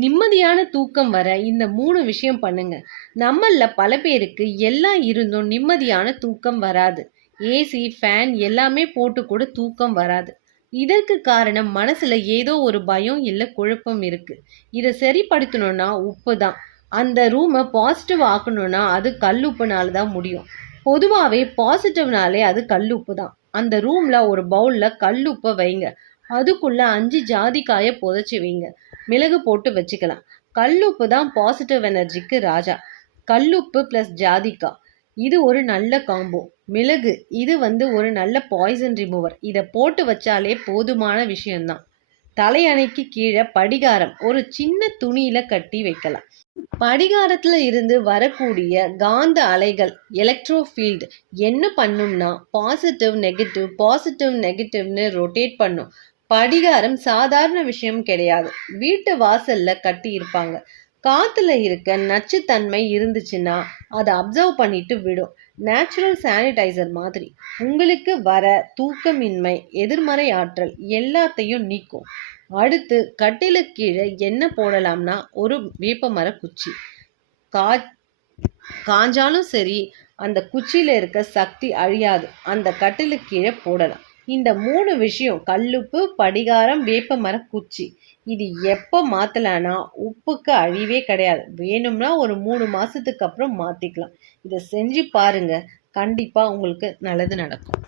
நிம்மதியான தூக்கம் வர இந்த 3 விஷயம் பண்ணுங்க. நம்மள பல பேருக்கு எல்லாம் இருந்தும் நிம்மதியான தூக்கம் வராது. ஏசி, ஃபேன் எல்லாமே போட்டு கூட தூக்கம் வராது. இதற்கு காரணம் மனசுல ஏதோ ஒரு பயம் இல்ல குழப்பம் இருக்கு. இதை சரிப்படுத்தணும்னா உப்பு தான். அந்த ரூமை பாசிட்டிவ் ஆக்கணும்னா அது கல்லுப்புனால தான் முடியும். பொதுவாகவே பாசிட்டிவ்னாலே அது கல்லுப்பு தான். அந்த ரூம்ல ஒரு பவுல்ல கல்லுப்பை வைங்க. அதுக்குள்ள 5 ஜாதிக்காயை புதைச்சி வைங்க. மிளகு போட்டு வச்சுக்கலாம். கல்லுப்பு தான் பாசிட்டிவ் எனர்ஜிக்கு ராஜா. கல்லுப்பு ப்ளஸ் ஜாதிக்காய் இது ஒரு நல்ல காம்போ. மிளகு இது ஒரு நல்ல பாய்சன் ரிமூவர். இதை போட்டு வச்சாலே போதுமான விஷயம்தான். தலையணைக்கு கீழே படிகாரம் ஒரு சின்ன துணியில கட்டி வைக்கலாம். படிகாரத்துல இருந்து வரக்கூடிய காந்த அலைகள் எலக்ட்ரோஃபீல்டு என்ன பண்ணும்னா பாசிட்டிவ் நெகட்டிவ்னு ரொட்டேட் பண்ணும். படிகாரம் சாதாரண விஷயம் கிடையாது. வீட்டு வாசல்ல கட்டி இருப்பாங்க. காத்துல இருக்க நச்சுத்தன்மை இருந்துச்சுன்னா அதை அப்சர்வ் பண்ணிட்டு விடும். நேச்சுரல் சானிடைசர் மாதிரி உங்களுக்கு வர தூக்கமின்மை, எதிர்மறை ஆற்றல் எல்லாத்தையும் நீக்கும். அடுத்து கட்டிலுக்கு கீழே என்ன போடலாம்னா ஒரு வேப்பமர குச்சி. காஞ்சாலும் சரி அந்த குச்சியில இருக்க சக்தி அழியாது. அந்த கட்டிலுக்கு கீழே போடலாம். இந்த 3 விஷயம் கல்லுப்பு, படிகாரம், வேப்பமர குச்சி இது எப்போ மாத்தலான்னா உப்புக்கு அழிவே கிடையாது. வேணும்னா ஒரு 3 மாசத்துக்கு அப்புறம் மாத்திக்கலாம். இதை செஞ்சு பாருங்க. கண்டிப்பா உங்களுக்கு நல்லது நடக்கும்.